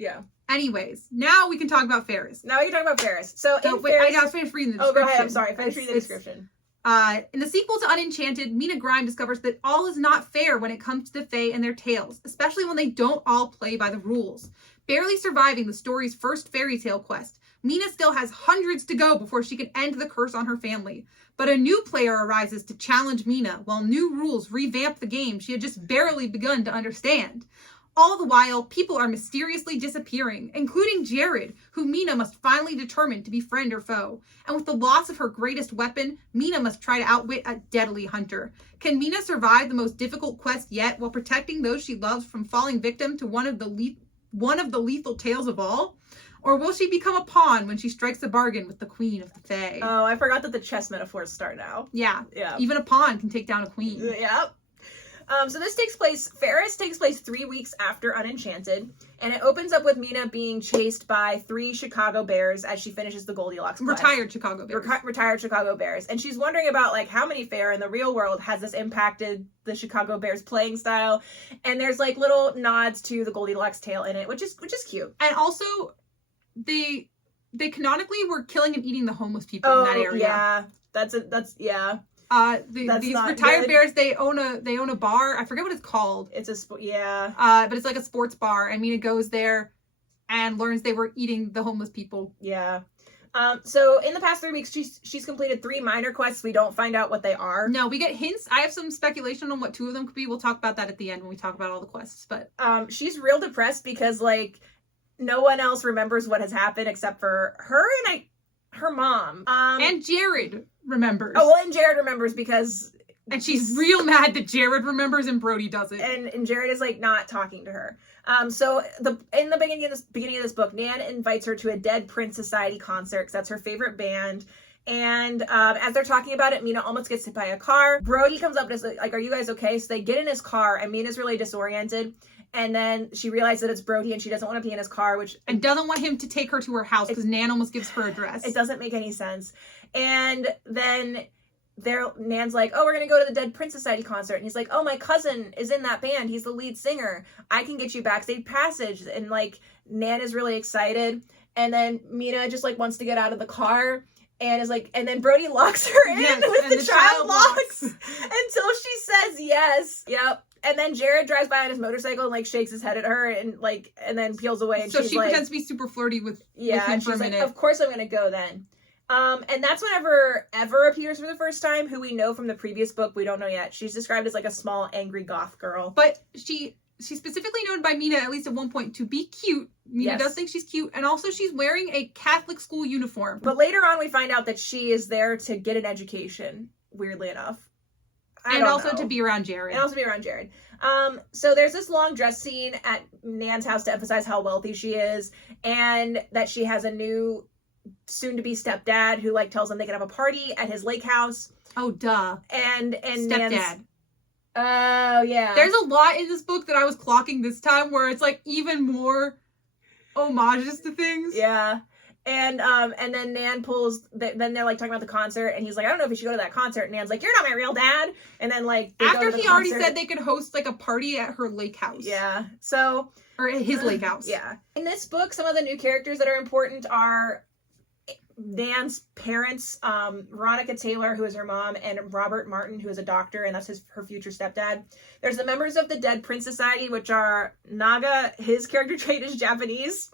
Yeah. Anyways, now we can talk about Fairest. So wait, I gotta finish reading the description. Oh, go ahead. I'm sorry. Finish reading the description. In the sequel to Unenchanted, Mina Grime discovers that all is not fair when it comes to the Fae and their tales, especially when they don't all play by the rules. Barely surviving the story's first fairy tale quest, Mina still has hundreds to go before she can end the curse on her family. But a new player arises to challenge Mina, while new rules revamp the game she had just barely begun to understand. All the while, people are mysteriously disappearing, including Jared, who Mina must finally determine to be friend or foe. And with the loss of her greatest weapon, Mina must try to outwit a deadly hunter. Can Mina survive the most difficult quest yet while protecting those she loves from falling victim to one of the lethal tales of all? Or will she become a pawn when she strikes a bargain with the queen of the Fae? Oh, I forgot that the chess metaphors start now. Yeah. Even a pawn can take down a queen. Yep. So Fairest takes place 3 weeks after Unenchanted, and it opens up with Mina being chased by 3 Chicago bears as she finishes the Goldilocks quest. Retired Chicago bears. Retired Chicago bears. And she's wondering about, like, how many fair in the real world has this impacted the Chicago Bears playing style. And there's, like, little nods to the Goldilocks tale in it, which is cute. And also, they canonically were killing and eating the homeless people in that area. Yeah. Yeah. These retired bears, they own a bar. I forget what it's called. It's yeah. But it's like a sports bar, and Mina goes there and learns they were eating the homeless people. Yeah. So in the past 3 weeks, she's completed 3 minor quests. We don't find out what they are. No, we get hints. I have some speculation on what 2 of them could be. We'll talk about that at the end when we talk about all the quests. But she's real depressed because, like, no one else remembers what has happened except for her and her mom. And Jared remembers. Oh, well, and Jared remembers because... And she's real mad that Jared remembers and Brody doesn't. And Jared is, like, not talking to her. So in the beginning of this book, Nan invites her to a Dead Prince Society concert because that's her favorite band. And as they're talking about it, Mina almost gets hit by a car. Brody comes up and is like, "Are you guys okay?" So they get in his car, and Mina's really disoriented. And then she realizes that it's Brody, and she doesn't want to be in his car, and doesn't want him to take her to her house because Nan almost gives her address. It doesn't make any sense. And then Nan's like, "Oh, we're gonna go to the Dead Prince Society concert," and he's like, "Oh, my cousin is in that band. He's the lead singer. I can get you backstage passage." And, like, Nan is really excited, and then Mina just, like, wants to get out of the car. And is like, and then Brody locks her in with the child locks until she says yes. Yep. And then Jared drives by on his motorcycle and, like, shakes his head at her and, like, and then peels away. And so she's she like, pretends to be super flirty with him for a minute. Like, of course I'm going to go then. And that's whenever Ever appears for the first time, who we know from the previous book. We don't know yet. She's described as, like, a small, angry goth girl. But she's specifically known by Mina, at least at one point, to be cute. Mina does think she's cute. And also she's wearing a Catholic school uniform. But later on we find out that she is there to get an education, weirdly enough. And also to be around Jared. So there's this long dress scene at Nan's house to emphasize how wealthy she is. And that she has a new soon-to-be stepdad who, like, tells them they can have a party at his lake house. Oh, duh. And stepdad. Oh, yeah. There's a lot in this book that I was clocking this time where it's, like, even more homages to things. Yeah. And then Nan then they're, like, talking about the concert, and he's like, "I don't know if you should go to that concert." And Nan's like, "You're not my real dad." And then, like, after he already said they could host, like, a party at her lake house. Yeah. So. Or at his lake house. Yeah. In this book, some of the new characters that are important are Nan's parents, Veronica Taylor, who is her mom, and Robert Martin, who is a doctor, and that's her future stepdad. There's the members of the Dead Prince Society, which are Naga. His character trait is Japanese.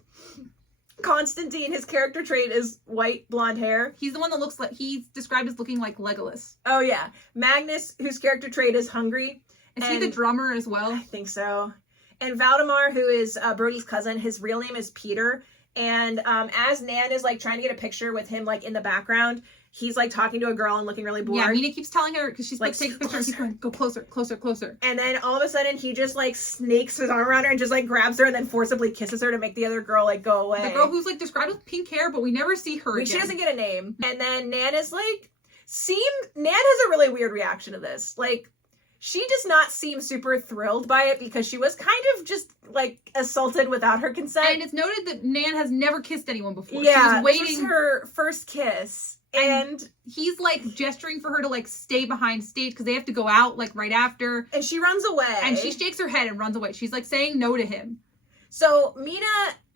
Constantine, his character trait is white blonde hair. He's the one that looks like, he's described as looking like Legolas. Oh, yeah. Magnus, whose character trait is hungry. Is he the drummer as well? I think so. And Valdemar, who is Brody's cousin, his real name is Peter. And as Nan is, like, trying to get a picture with him, like, in the background, he's, like, talking to a girl and looking really bored. Yeah, Mina keeps telling her, because she's like, take a picture, and keeps going, go closer, closer, closer. And then all of a sudden, he just, like, snakes his arm around her and just, like, grabs her and then forcibly kisses her to make the other girl, like, go away. The girl who's, like, described with pink hair, but we never see her again. She doesn't get a name. And then Nan is, like, Nan has a really weird reaction to this. Like, she does not seem super thrilled by it because she was kind of just, like, assaulted without her consent. And it's noted that Nan has never kissed anyone before. Yeah, she was waiting. This was her first kiss. And he's, like, gesturing for her to, like, stay behind stage because they have to go out, like, right after. And she runs away. And she shakes her head and runs away. She's, like, saying no to him. So Mina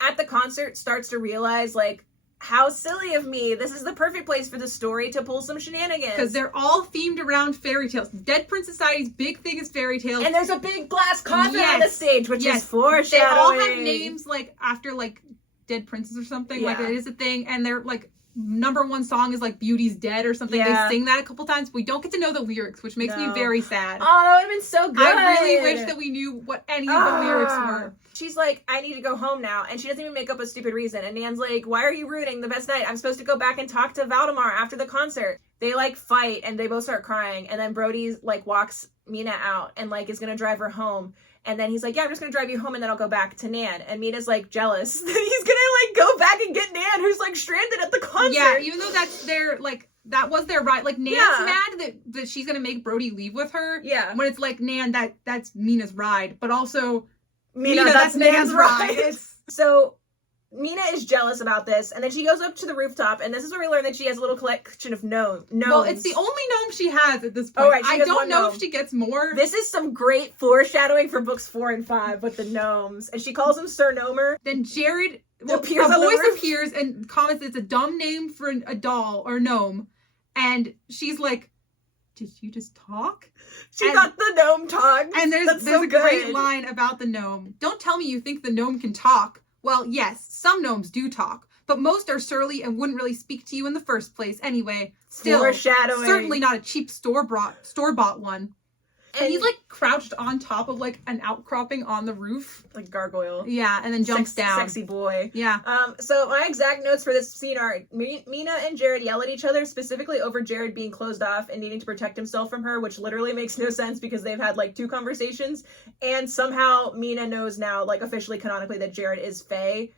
at the concert starts to realize, like, how silly of me. This is the perfect place for the story to pull some shenanigans. Because they're all themed around fairy tales. Dead Prince Society's big thing is fairy tales. And there's a big glass coffin on the stage, which is foreshadowing. They all have names, like, after, like, dead princes or something. Yeah. Like, it is a thing. And they're, like, number one song is, like, Beauty's Dead or something. Yeah. They sing that a couple times. We don't get to know the lyrics, which makes me very sad. Oh, that would have been so good. I really wish that we knew what any of the lyrics were. She's like, I need to go home now. And she doesn't even make up a stupid reason. And Nan's like, why are you ruining the best night? I'm supposed to go back and talk to Valdemar after the concert. They, like, fight and they both start crying. And then Brody, like, walks Mina out and, like, is going to drive her home. And then he's like, yeah, I'm just going to drive you home and then I'll go back to Nan. And Mina's, like, jealous that he's going to, like, go back and get Nan, who's, like, stranded at the concert. Yeah, even though that's their, like, that was their right. Like, Nan's mad that she's going to make Brody leave with her. Yeah. When it's like, Nan, that's Mina's ride. But also, Mina, that's Nan's ride. So Mina is jealous about this, and then she goes up to the rooftop, and this is where we learn that she has a little collection of gnomes. Well, it's the only gnome she has at this point. Oh, right, I don't know if she gets more. This is some great foreshadowing for books 4 and 5 with the gnomes, and she calls him Sir Gnomer. Then Jared, a voice appears and comments it's a dumb name for a doll or gnome, and she's like, did you just talk? She got the gnome talk. And there's a great line about the gnome. Don't tell me you think the gnome can talk. Well, yes, some gnomes do talk, but most are surly and wouldn't really speak to you in the first place anyway. Still, foreshadowing. Certainly not a cheap store-bought one. And he's, like, crouched on top of, like, an outcropping on the roof. Like gargoyle. Yeah, and then jumps down. Sexy boy. Yeah. So my exact notes for this scene are Mina and Jared yell at each other, specifically over Jared being closed off and needing to protect himself from her, which literally makes no sense because they've had, like, 2 conversations. And somehow Mina knows now, like, officially canonically that Jared is Fae.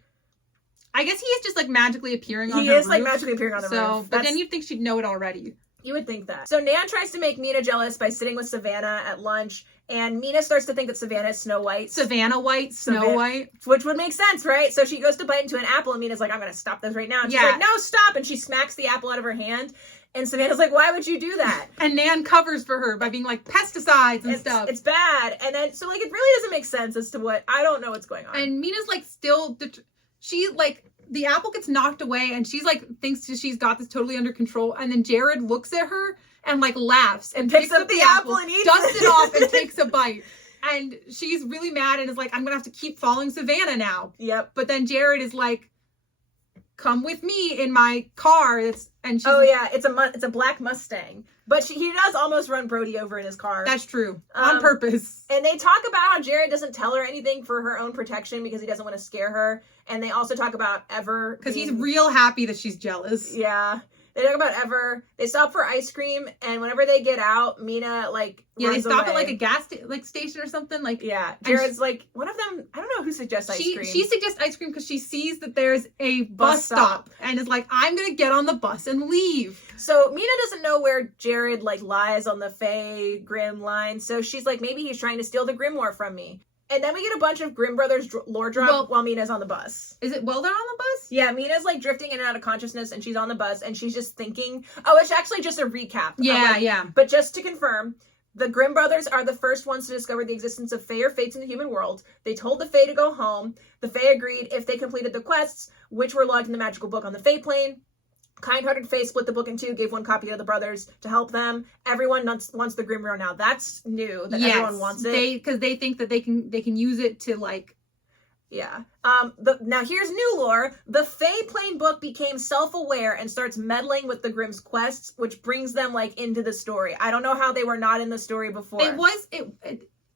I guess he is just, like, magically appearing on the roof. He is, like, magically appearing on the roof. But then you'd think she'd know it already. You would think that. So Nan tries to make Mina jealous by sitting with Savannah at lunch, and Mina starts to think that Savannah is Snow White. Savannah White, Snow White. Which would make sense, right? So she goes to bite into an apple, and Mina's like, I'm going to stop this right now. And she's like, no, stop! And she smacks the apple out of her hand, and Savannah's like, why would you do that? And Nan covers for her by being like, pesticides and stuff. It's bad. And then, so, like, it really doesn't make sense as to what, I don't know what's going on. And Mina's, like, still, she, like, the apple gets knocked away, and she's, like, thinks she's got this totally under control, and then Jared looks at her and, like, laughs and picks up the apple and eats dusts it off and takes a bite. And she's really mad and is like, I'm gonna have to keep following Savannah now. Yep. But then Jared is like, come with me in my car. It's a black Mustang. But he does almost run Brody over in his car. That's true. On purpose. And they talk about how Jared doesn't tell her anything for her own protection because he doesn't want to scare her. And they also talk about Ever. Because he's real happy that she's jealous. Yeah. They talk about Ever. They stop for ice cream, and whenever they get out, Mina, like, they stop away. at, like, a gas station or something. Like, yeah. Jared's like, one of them, I don't know who suggests ice cream. She suggests ice cream because she sees that there's a bus stop and is like, I'm going to get on the bus and leave. So Mina doesn't know where Jared, like, lies on the Fae Grimm line, so she's like, maybe he's trying to steal the Grimoire from me. And then we get a bunch of Grimm Brothers lore drop while Mina's on the bus. Is it while they're on the bus? Yeah, Mina's, like, drifting in and out of consciousness, and she's on the bus, and she's just thinking... Oh, it's actually just a recap. Yeah. But just to confirm, the Grimm Brothers are the first ones to discover the existence of Fae or Fates in the human world. They told the Fae to go home. The Fae agreed if they completed the quests, which were logged in the magical book on the Fae plane. Kind-hearted Fae split the book in 2, gave 1 copy to the brothers to help them. Everyone wants the Grimoire now. That's new. That everyone wants it. Because they think that they can use it to, like... Yeah. Now here's new lore. The Fae plane book became self-aware and starts meddling with the Grimm's quests, which brings them, like, into the story. I don't know how they were not in the story before.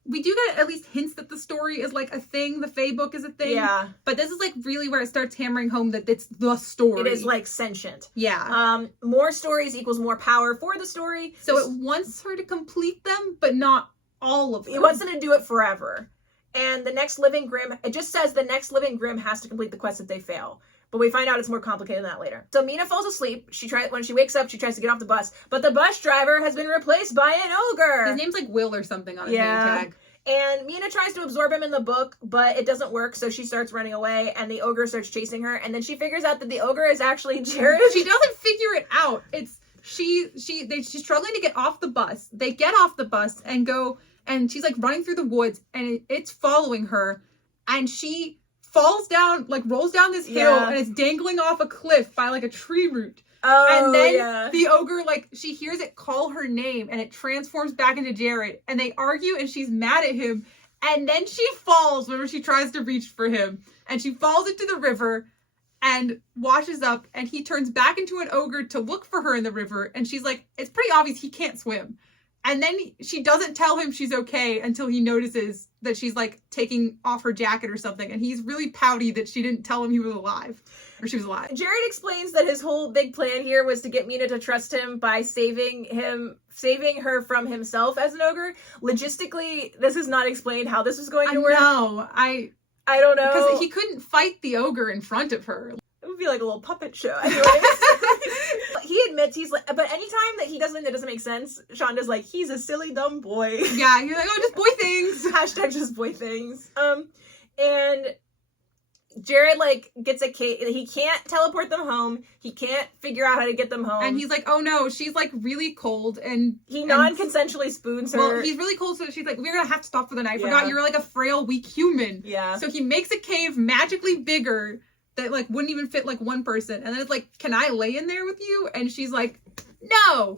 We do get at least hints that the story is, like, a thing. The Fae book is a thing. Yeah. But this is, like, really where it starts hammering home that it's the story. It is, like, sentient. Yeah. More stories equals more power for the story. So it wants her to complete them, but not all of them. It wants them to do it forever. And the next living Grimm, it just says the next living Grimm has to complete the quest if they fail. But we find out it's more complicated than that later. So Mina falls asleep. When she wakes up, she tries to get off the bus. But the bus driver has been replaced by an ogre. His name's like Will or something on his name tag. And Mina tries to absorb him in the book, but it doesn't work, so she starts running away, and the ogre starts chasing her, and then she figures out that the ogre is actually Jared. She doesn't figure it out. She's struggling to get off the bus. They get off the bus and go, and she's, like, running through the woods, and it's following her, and she falls down, like rolls down this hill, Yeah. and it's dangling off a cliff by like a tree root. Oh, And then yeah. the ogre, like, she hears it call her name, and it transforms back into Jared, and they argue, and she's mad at him, and then she falls whenever she tries to reach for him, and she falls into the river and washes up, and he turns back into an ogre to look for her in the river, and she's like, it's pretty obvious he can't swim. And then she doesn't tell him she's okay until he notices that she's like taking off her jacket or something. And he's really pouty that she didn't tell him he was alive, or she was alive. Jared explains that his whole big plan here was to get Mina to trust him by saving her from himself as an ogre. Logistically, this is not explained how this was going to work. No, I don't know. Because he couldn't fight the ogre in front of her. It would be like a little puppet show. Anyways. He admits he's like, but anytime that he does something that doesn't make sense, Chanda's like, he's a silly dumb boy. Yeah, you're like, oh, just boy things. Hashtag just boy things. And Jared like gets a cake. He can't teleport them home. He can't figure out how to get them home. And he's like, oh no, she's like really cold, and he non-consensually spoons her. Well, he's really cold, so she's like, we're gonna have to stop for the night. I forgot you're like a frail, weak human. Yeah. So he makes a cave magically bigger that like wouldn't even fit like one person, and then it's like, can I lay in there with you? And she's like, no.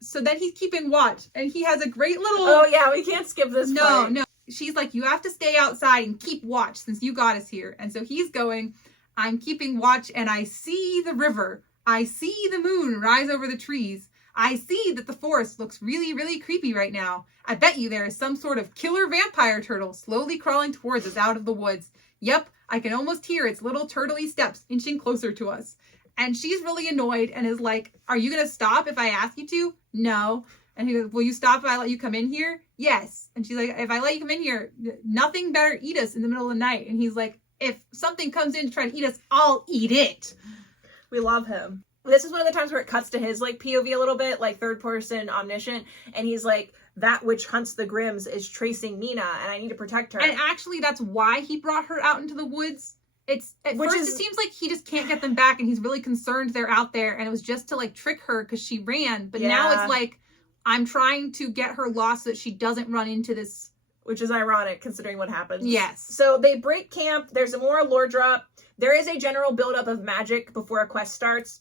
So then he's keeping watch, and he has a great little. Oh yeah, we can't skip this. part. No. She's like, you have to stay outside and keep watch since you got us here. And so he's going, I'm keeping watch, and I see the river. I see the moon rise over the trees. I see that the forest looks really, really creepy right now. I bet you there is some sort of killer vampire turtle slowly crawling towards us out of the woods. Yep, I can almost hear its little turtley steps inching closer to us. And she's really annoyed and is like, are you going to stop if I ask you to? No. And he goes, will you stop if I let you come in here? Yes. And she's like, if I let you come in here, nothing better eat us in the middle of the night. And he's like, if something comes in to try to eat us, I'll eat it. We love him. This is one of the times where it cuts to his like POV a little bit, like third person omniscient. And he's like, that which hunts the Grimms is tracing Mina, and I need to protect her. And actually, that's why he brought her out into the woods. It's at first it seems like he just can't get them back, and he's really concerned they're out there, and it was just to like trick her because she ran. But now it's like, I'm trying to get her lost so that she doesn't run into this. Which is ironic considering what happens. Yes. So they break camp. There's a more lore drop. There is a general buildup of magic before a quest starts.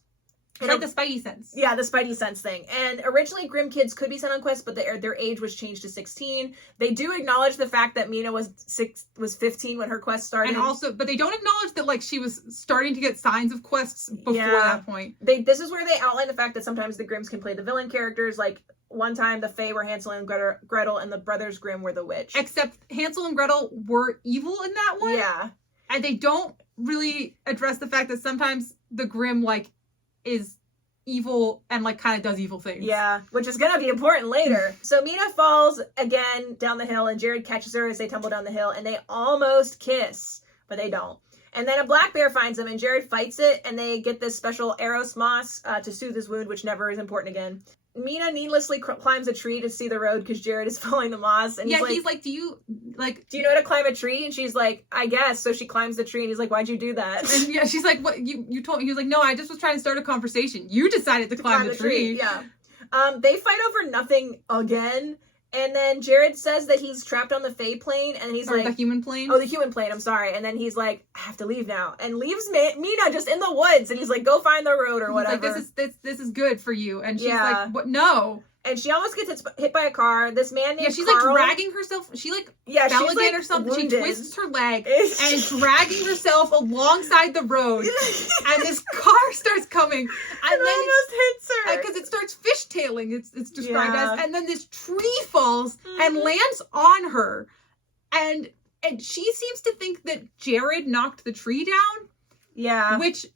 It's like the Spidey sense. Yeah, the Spidey sense thing. And originally, Grimm kids could be sent on quests, but their age was changed to 16. They do acknowledge the fact that Mina was 15 when her quest started. And also, but they don't acknowledge that like she was starting to get signs of quests before that point. This is where they outline the fact that sometimes the Grimms can play the villain characters. Like one time, the Fae were Hansel and Gretel, and the brothers Grimm were the witch. Except Hansel and Gretel were evil in that one. Yeah. And they don't really address the fact that sometimes the Grimm like is evil and like kind of does evil things. Yeah, which is gonna be important later. So Mina falls again down the hill, and Jared catches her as they tumble down the hill, and they almost kiss, but they don't. And then a black bear finds them, and Jared fights it, and they get this special Eros moss to soothe his wound, which never is important again. Mina needlessly climbs a tree to see the road because Jared is following the moss. And he's like, do you know how to climb a tree? And she's like, I guess. So she climbs the tree, and he's like, why'd you do that? And yeah, she's like, what, you told me? He was like, no, I just was trying to start a conversation. You decided to climb the tree. Yeah. They fight over nothing again. And then Jared says that he's trapped on the Fae plane, and he's like... the human plane? Oh, the human plane, I'm sorry. And then he's like, I have to leave now. And leaves Mina just in the woods, and he's like, go find the road or whatever. Like, this is good for you. And she's like, what? No. And she almost gets hit by a car. This man named she's Carl, like dragging herself. She like fell again or something. Wounded. She twists her leg and is dragging herself alongside the road. And this car starts coming, and then almost hits her because it starts fishtailing. It's described as, and then this tree falls and lands on her, and she seems to think that Jared knocked the tree down. Yeah, which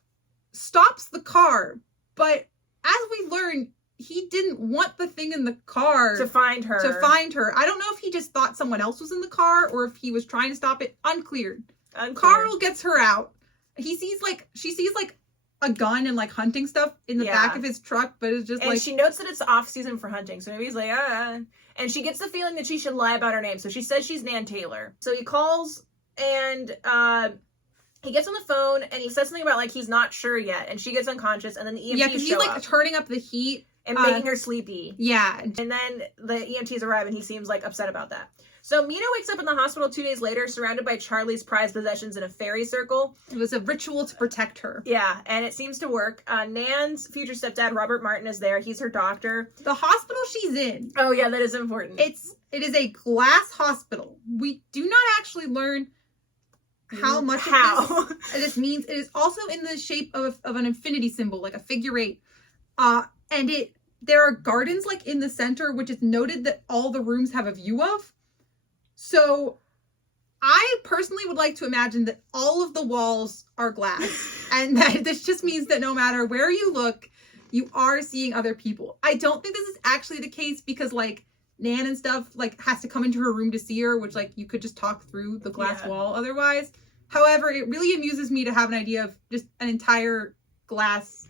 stops the car, but as we learn, he didn't want the thing in the car to find her. I don't know if he just thought someone else was in the car or if he was trying to stop it. Unclear. Carl gets her out. She sees a gun and like hunting stuff in the back of his truck, but it's just and she notes that it's off season for hunting, so maybe he's like, And she gets the feeling that she should lie about her name, so she says she's Nan Taylor. So he calls and he gets on the phone and he says something about like he's not sure yet, and she gets unconscious, and then the EMTs because he's like turning up the heat and making her sleepy. Yeah. And then the EMTs arrive, and he seems like upset about that. So Mina wakes up in the hospital 2 days later, surrounded by Charlie's prized possessions in a fairy circle. It was a ritual to protect her. Yeah, and it seems to work. Nan's future stepdad, Robert Martin, is there. He's her doctor. The hospital she's in. Oh yeah, that is important. It is a glass hospital. We do not actually learn how much of this means. It is also in the shape of an infinity symbol, like a figure 8. And there are gardens like in the center, which is noted that all the rooms have a view of. So I personally would like to imagine that all of the walls are glass. And that this just means that no matter where you look, you are seeing other people. I don't think this is actually the case because like Nan and stuff like has to come into her room to see her, which like you could just talk through the glass wall otherwise. However, it really amuses me to have an idea of just an entire glass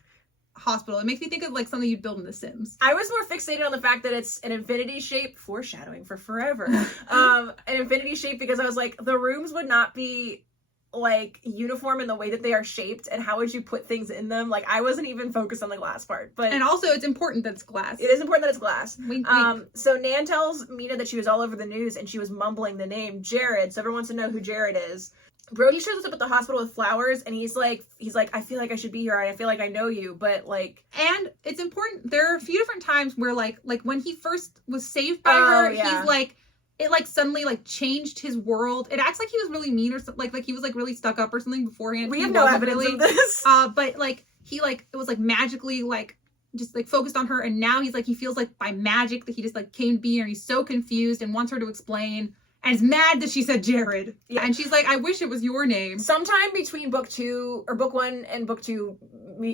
hospital. It makes me think of like something you'd build in The Sims. I was more fixated on the fact that it's an infinity shape, foreshadowing for forever. An infinity shape because I was like, the rooms would not be like uniform in the way that they are shaped, and how would you put things in them? Like I wasn't even focused on the glass part. But and also it's important that it's glass. It is important that it's glass. Wink, wink. So Nan tells Mina that she was all over the news and she was mumbling the name Jared, so everyone wants to know who Jared is. Brody shows up at the hospital with flowers, and he's like, I feel like I should be here. I feel like I know you, but like, and it's important. There are a few different times where like when he first was saved by her, he's like, it like suddenly like changed his world. It acts like he was really mean or something, like he was like really stuck up or something beforehand. We have no evidence of this. But like he like it was like magically like just like focused on her, and now he's like he feels like by magic that he just like came to be here. And he's so confused and wants her to explain. And is mad that she said Jared. Yeah. And she's like, I wish it was your name. Sometime between book 1 and book 2,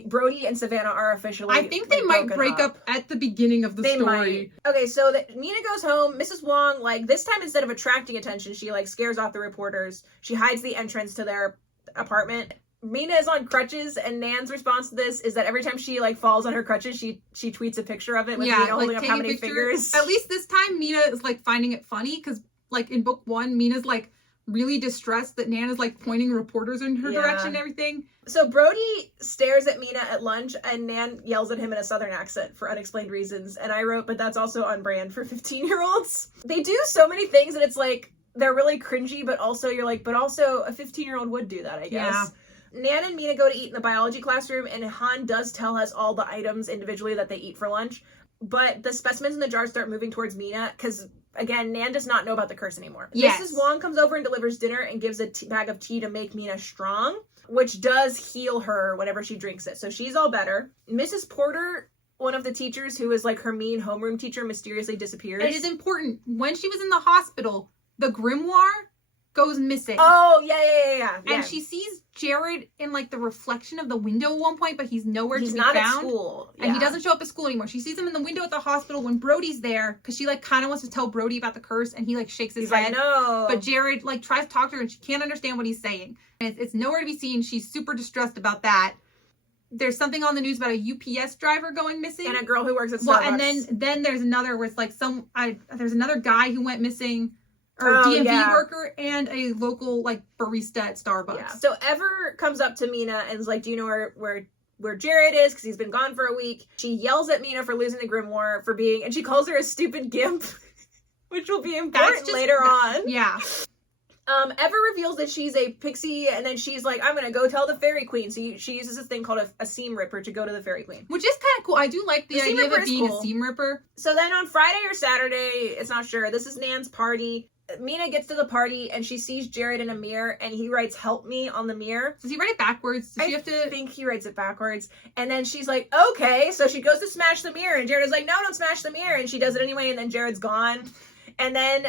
Brody and Savannah are officially I think they might break up at the beginning of the story. Might. Okay, so Mina goes home. Mrs. Wong, like, this time instead of attracting attention, she, like, scares off the reporters. She hides the entrance to their apartment. Mina is on crutches, and Nan's response to this is that every time she, like, falls on her crutches, she tweets a picture of it with Mina holding up how many fingers. At least this time, Mina is, like, finding it funny, because like in book 1, Mina's like really distressed that Nan is like pointing reporters in her direction and everything. So Brody stares at Mina at lunch, and Nan yells at him in a southern accent for unexplained reasons. And I wrote, but that's also on brand for 15-year-olds. They do so many things that it's like they're really cringy, but also you're like, but also a 15-year-old would do that, I guess. Yeah. Nan and Mina go to eat in the biology classroom, and Hahn does tell us all the items individually that they eat for lunch. But the specimens in the jar start moving towards Mina because, again, Nan does not know about the curse anymore. Yes. Mrs. Wong comes over and delivers dinner and gives a bag of tea to make Mina strong, which does heal her whenever she drinks it. So she's all better. Mrs. Porter, one of the teachers who is like her mean homeroom teacher, mysteriously disappears. It is important. When she was in the hospital, the grimoire goes missing. Oh, yeah. And she sees Jared in like the reflection of the window at one point, but he's nowhere to be found. He's not at school. And he doesn't show up at school anymore. She sees him in the window at the hospital when Brody's there, because she like kind of wants to tell Brody about the curse, and he like shakes his head. I know. But Jared like tries to talk to her, and she can't understand what he's saying. And it's nowhere to be seen. She's super distressed about that. There's something on the news about a UPS driver going missing. And a girl who works at Starbucks. Well, and then there's another where it's like there's another guy who went missing. Or DMV worker and a local like barista at Starbucks. Yeah. So Ever comes up to Mina and is like, do you know where Jared is? Because he's been gone for a week. She yells at Mina for losing the grimoire, and she calls her a stupid gimp, which will be important later on. Yeah. Ever reveals that she's a pixie, and then she's like, I'm gonna go tell the fairy queen. So she uses this thing called a seam ripper to go to the fairy queen. Which is kind of cool. I do like the idea of it being a seam ripper. So then on Friday or Saturday, it's not sure, this is Nan's party. Mina gets to the party and she sees Jared in a mirror, and he writes "help me" on the mirror. Does he write it backwards? I think he writes it backwards. And then she's like, okay. So she goes to smash the mirror, and Jared is like, no, don't smash the mirror. And she does it anyway, and then Jared's gone. And then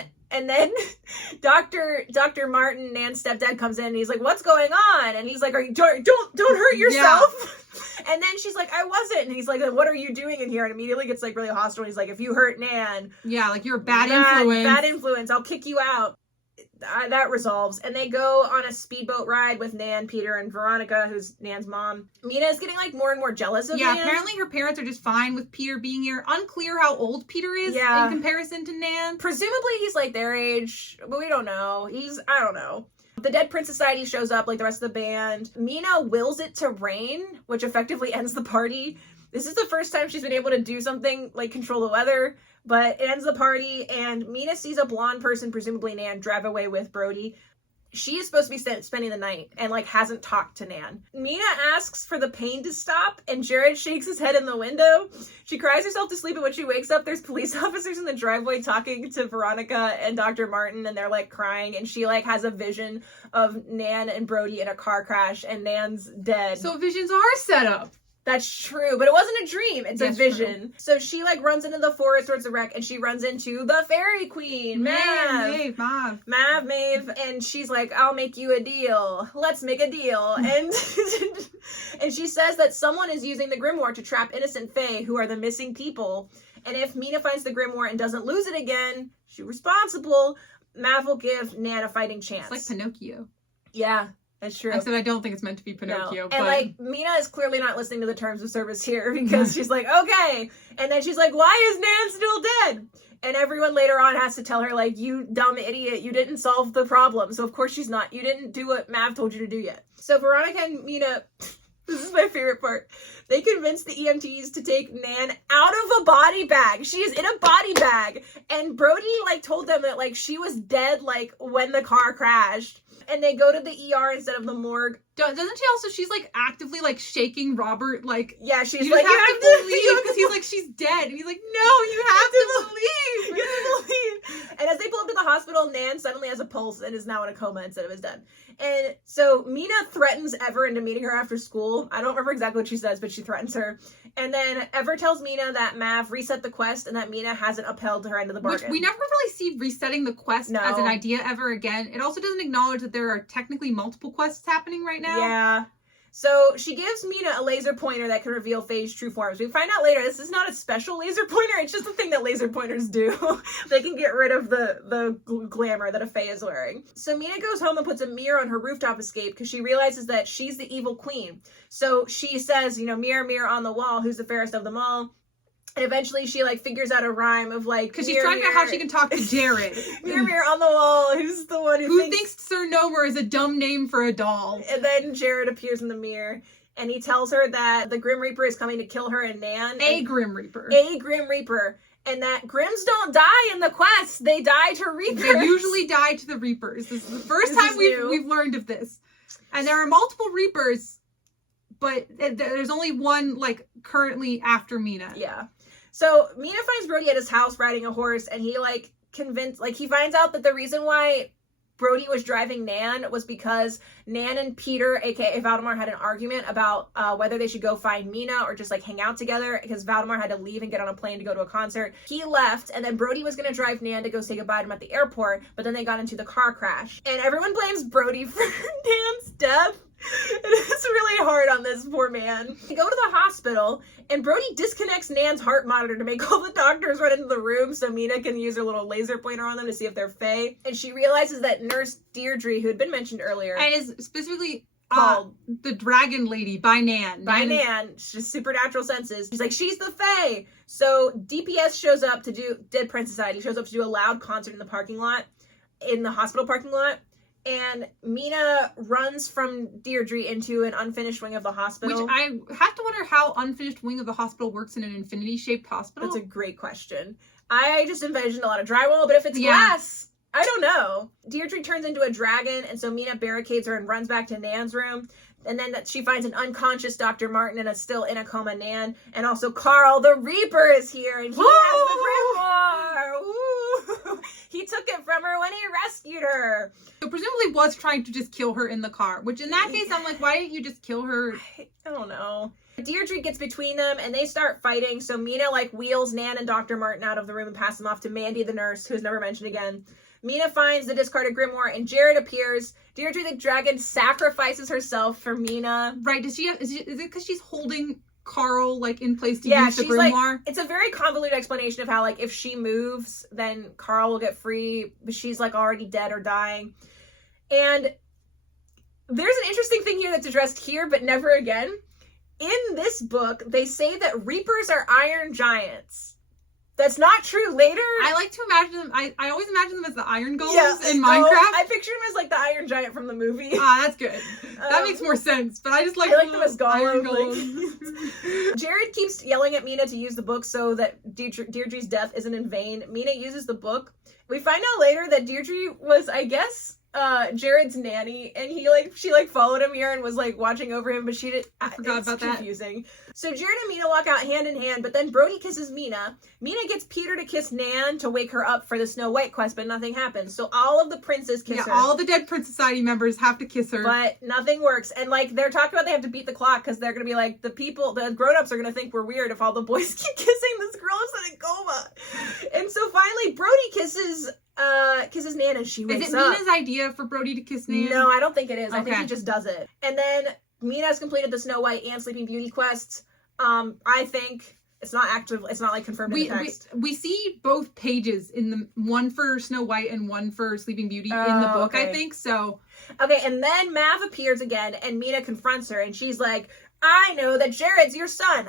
Dr. Martin, Nan's stepdad, comes in, and he's like, what's going on? And he's like, don't hurt yourself. Yeah. And then she's like, I wasn't. And he's like, what are you doing in here? And immediately gets like really hostile. He's like, if you hurt Nan. Yeah, like you're a bad influence. Bad influence. I'll kick you out. That resolves. And they go on a speedboat ride with Nan, Peter, and Veronica, who's Nan's mom. Mina is getting like more and more jealous of Nan. Yeah, apparently her parents are just fine with Peter being here. Unclear how old Peter is in comparison to Nan. Presumably he's like their age, but we don't know. I don't know. the Dead Prince Society shows up, like the rest of the band. Mina wills it to rain, which effectively ends the party. This is the first time she's been able to do something like control the weather, but it ends the party, and Mina sees a blonde person, presumably Nan, drive away with Brody. She is supposed to be spending the night and like hasn't talked to Nan. Mina asks for the pain to stop, and Jared shakes his head in the window. She cries herself to sleep, and when she wakes up, there's police officers in the driveway talking to Veronica and Dr. Martin, and they're like crying, and she like has a vision of Nan and Brody in a car crash, and Nan's dead. So visions are set up. That's true, but it wasn't a dream. It's That's a vision. True. So she like runs into the forest towards the wreck, and she runs into the fairy queen, Maeve. Maeve, and she's like, "I'll make you a deal. Let's make a deal." And and she says that someone is using the grimoire to trap innocent fae who are the missing people. And if Mina finds the grimoire and doesn't lose it again, she's responsible. Maeve will give Nan a fighting chance. It's like Pinocchio. Yeah. That's true. Except I don't think it's meant to be Pinocchio. No. But... And, like, Mina is clearly not listening to the terms of service here because she's like, okay. And then she's like, why is Nan still dead? And everyone later on has to tell her, like, you dumb idiot, you didn't solve the problem. So, of course, she's not. You didn't do what Mav told you to do yet. So, Veronica and Mina, this is my favorite part. They convince the EMTs to take Nan out of a body bag. She is in a body bag. And Brody, like, told them that, like, she was dead, like, when the car crashed. And they go to the ER instead of the morgue. Doesn't she also, she's like actively like shaking Robert, like, yeah, she's you like, you have to believe, because he's like, she's dead. And he's like, no, you have to believe. You have to believe. And as they pull up to the hospital, Nan suddenly has a pulse and is now in a coma instead of is dead. And so Mina threatens Ever into meeting her after school. I don't remember exactly what she says, but she threatens her. And then Ever tells Mina that Mav reset the quest and that Mina hasn't upheld her end of the bargain. Which we never really see resetting the quest as an idea ever again. It also doesn't acknowledge that there are technically multiple quests happening right now. Yeah. So she gives Mina a laser pointer that can reveal Faye's true forms. We find out later this is not a special laser pointer. It's just a thing that laser pointers do. They can get rid of the glamour that a Faye is wearing. So Mina goes home and puts a mirror on her rooftop escape because she realizes that she's the evil queen. So she says, you know, mirror, mirror on the wall, who's the fairest of them all? And eventually she, like, figures out a rhyme of, like, because she's trying to figure out how she can talk to Jared. Mirror, mirror on the wall, who's the one who thinks Sir Nomer is a dumb name for a doll. And then Jared appears in the mirror, and he tells her that the Grim Reaper is coming to kill her and Nan. A Grim Reaper. A Grim Reaper. And that Grims don't die in the quest. They die to Reapers. They usually die to the Reapers. This is the first time we've learned of this. And there are multiple Reapers, but there's only one, like, currently after Mina. Yeah. So Mina finds Brody at his house riding a horse, and he, like, he finds out that the reason why Brody was driving Nan was because Nan and Peter, aka Valdemar, had an argument about whether they should go find Mina or just, like, hang out together, because Valdemar had to leave and get on a plane to go to a concert. He left, and then Brody was going to drive Nan to go say goodbye to him at the airport, but then they got into the car crash. And everyone blames Brody for Nan's death. It's really hard on this poor man. They go to the hospital, and Brody disconnects Nan's heart monitor to make all the doctors run into the room so Mina can use her little laser pointer on them to see if they're Fae. And she realizes that Nurse Deirdre, who had been mentioned earlier, and is specifically called the Dragon Lady by Nan. Nan. She's supernatural senses. She's like, she's the Fae. So DPS shows up to do, Dead Prince Society shows up to do a loud concert in the parking lot, in the hospital parking lot. And Mina runs from Deirdre into an unfinished wing of the hospital. Which I have to wonder how unfinished wing of the hospital works in an infinity-shaped hospital. That's a great question. I just envisioned a lot of drywall, but if it's glass, I don't know. Deirdre turns into a dragon, and so Mina barricades her and runs back to Nan's room. And then she finds an unconscious Dr. Martin and a still in a coma Nan. And also Carl the Reaper is here, and he has the grimoire. Woo! He took it from her when he rescued her. So presumably was trying to just kill her in the car. Which in that case, I'm like, why didn't you just kill her? I don't know. Deirdre gets between them, and they start fighting. So Mina, like, wheels Nan and Dr. Martin out of the room and passes them off to Mandy the nurse, who's never mentioned again. Mina finds the discarded grimoire, and Jared appears. Deirdre the dragon sacrifices herself for Mina. Right? Is it because she's holding Carl, like, in place to use the grimoire? Like, it's a very convoluted explanation of how, like, if she moves, then Carl will get free, but she's, like, already dead or dying. And there's an interesting thing here that's addressed here, but never again. In this book, they say that Reapers are iron giants. That's not true. Later, I like to imagine them. I always imagine them as the iron golems yeah, in Minecraft. I picture him as like the Iron Giant from the movie. Ah, that's good. That makes more sense. But I just like them as iron golems. golems. Jared keeps yelling at Mina to use the book so that Deirdre's death isn't in vain. Mina uses the book. We find out later that Deirdre was, I guess, Jared's nanny, and she followed him here and was like watching over him, but she didn't. I forgot about that. Confusing. So Jared and Mina walk out hand in hand, but then Brody kisses Mina. Mina gets Peter to kiss Nan to wake her up for the Snow White quest, but nothing happens. So all of the princes kiss her. All the Dead Prince Society members have to kiss her, but nothing works. And like they're talking about they have to beat the clock because they're gonna be like the grown-ups are gonna think we're weird if all the boys keep kissing this girl who's in a coma. And so finally Brody kisses Nan and she wakes up. Is it Mina's idea for Brody to kiss Nan? No, I don't think it is. Okay. I think he just does it. And then Mina's completed the Snow White and Sleeping Beauty quests. I think it's not active. It's not like confirmed in the text. We see both pages in the one for Snow White and one for Sleeping Beauty in the book. Okay. I think so. Okay, and then Mav appears again, and Mina confronts her, and she's like, "I know that Jared's your son.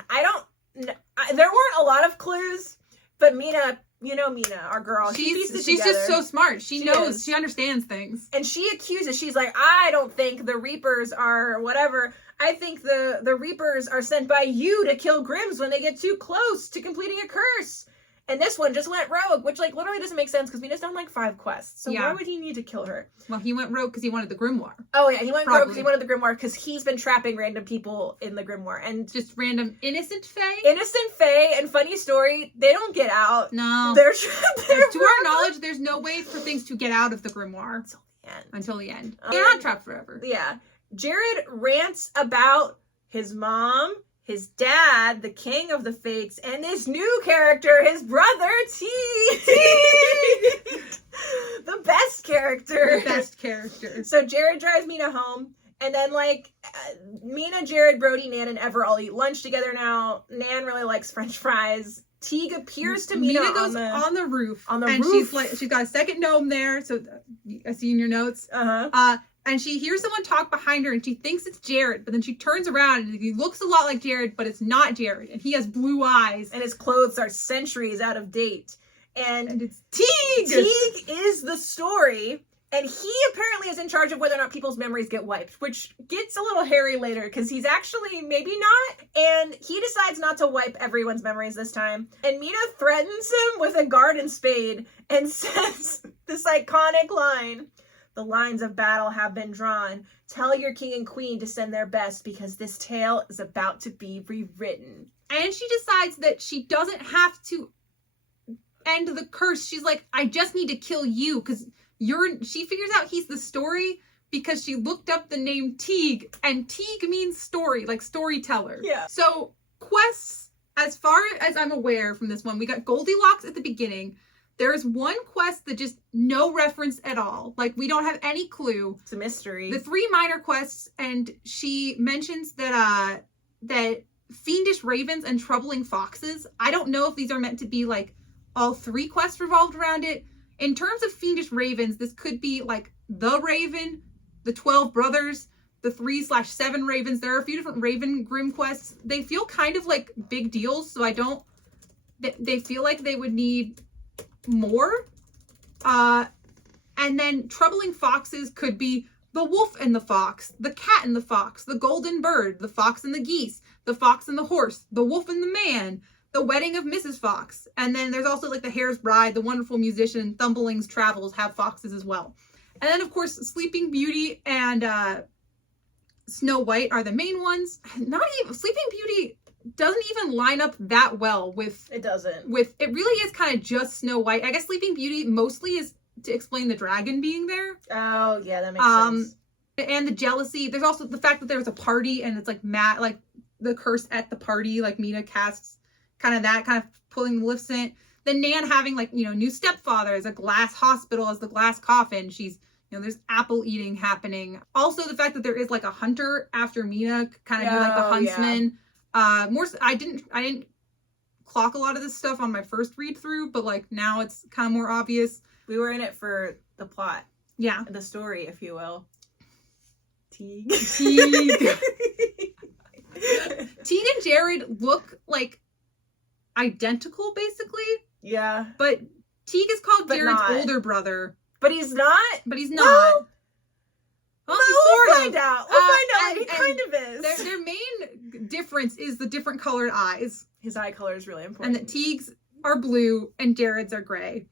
There weren't a lot of clues, but Mina." You know Mina, our girl. She's just so smart. She knows. She understands things. And she accuses. She's like, I don't think the Reapers are whatever. I think the Reapers are sent by you to kill Grimms when they get too close to completing a curse. And this one just went rogue, which like literally doesn't make sense because Mina's done like 5 quests. So why would he need to kill her? Well, he went rogue because he wanted the grimoire. Oh yeah, he went rogue because he wanted the grimoire because he's been trapping random people in the grimoire and just random innocent fae. Innocent fae, and funny story, they don't get out. No, they're trapped there. To our knowledge, there's no way for things to get out of the grimoire until the end. They're not trapped forever. Yeah, Jared rants about his mom, his dad, the king of the fates, and this new character, his brother, Teague. The best character. The best character. So Jared drives Mina home, and then, Mina, Jared, Brody, Nan, and Ever all eat lunch together now. Nan really likes French fries. Teague appears to Mina goes on the roof. On the roof. And she's got a second gnome there, so I see in your notes. Uh-huh. And she hears someone talk behind her, and she thinks it's Jared, but then she turns around, and he looks a lot like Jared, but it's not Jared, and he has blue eyes. And his clothes are centuries out of date. And it's Teague! Teague is the story, and he apparently is in charge of whether or not people's memories get wiped, which gets a little hairy later, because he's actually maybe not, and he decides not to wipe everyone's memories this time. And Mina threatens him with a garden spade, and says this iconic line, "The lines of battle have been drawn. Tell your king and queen to send their best because this tale is about to be rewritten." And she decides that she doesn't have to end the curse. She's like, I just need to kill you because she figures out he's the story because she looked up the name Teague, and Teague means story, like storyteller. Yeah. So quests, as far as I'm aware from this one, we got Goldilocks at the beginning. There is one quest that just no reference at all. Like, we don't have any clue. It's a mystery. The 3 minor quests, and she mentions that fiendish ravens and troubling foxes. I don't know if these are meant to be like all 3 quests revolved around it. In terms of fiendish ravens, this could be like the Raven, the 12 brothers, the 3/7 ravens. There are a few different Raven Grim quests. They feel kind of like big deals, so they feel like they would need more. And then troubling foxes could be the wolf and the fox, the cat and the fox, the golden bird, the fox and the geese, the fox and the horse, the wolf and the man, the wedding of Mrs. Fox. And then there's also like the Hare's Bride, the wonderful musician, Thumbling's Travels have foxes as well. And then of course Sleeping Beauty and Snow White are the main ones. Sleeping Beauty doesn't even line up that well with it really is kind of just Snow White. I guess Sleeping Beauty mostly is to explain the dragon being there. Oh yeah, that makes sense. And the jealousy. There's also the fact that there's a party and it's like like the curse at the party, like Mina casts kind of pulling Maleficent. Then Nan having new stepfather as a glass hospital, as the glass coffin. She's there's apple eating happening. Also the fact that there is like a hunter after Mina, kind of like the huntsman. Yeah. I didn't clock a lot of this stuff on my first read through, but like now it's kind of more obvious. We were in it for the plot. Yeah. The story, if you will. Teague. Teague and Jared look like identical, basically. Yeah. But Teague is called But Jared's not. older brother. But he's not? But he's not. Well, Well, we'll sort find of. out. We'll find out and- what he kind of is. Their main difference is the different colored eyes. His eye color is really And important. that Teague's are blue and Jared's are gray.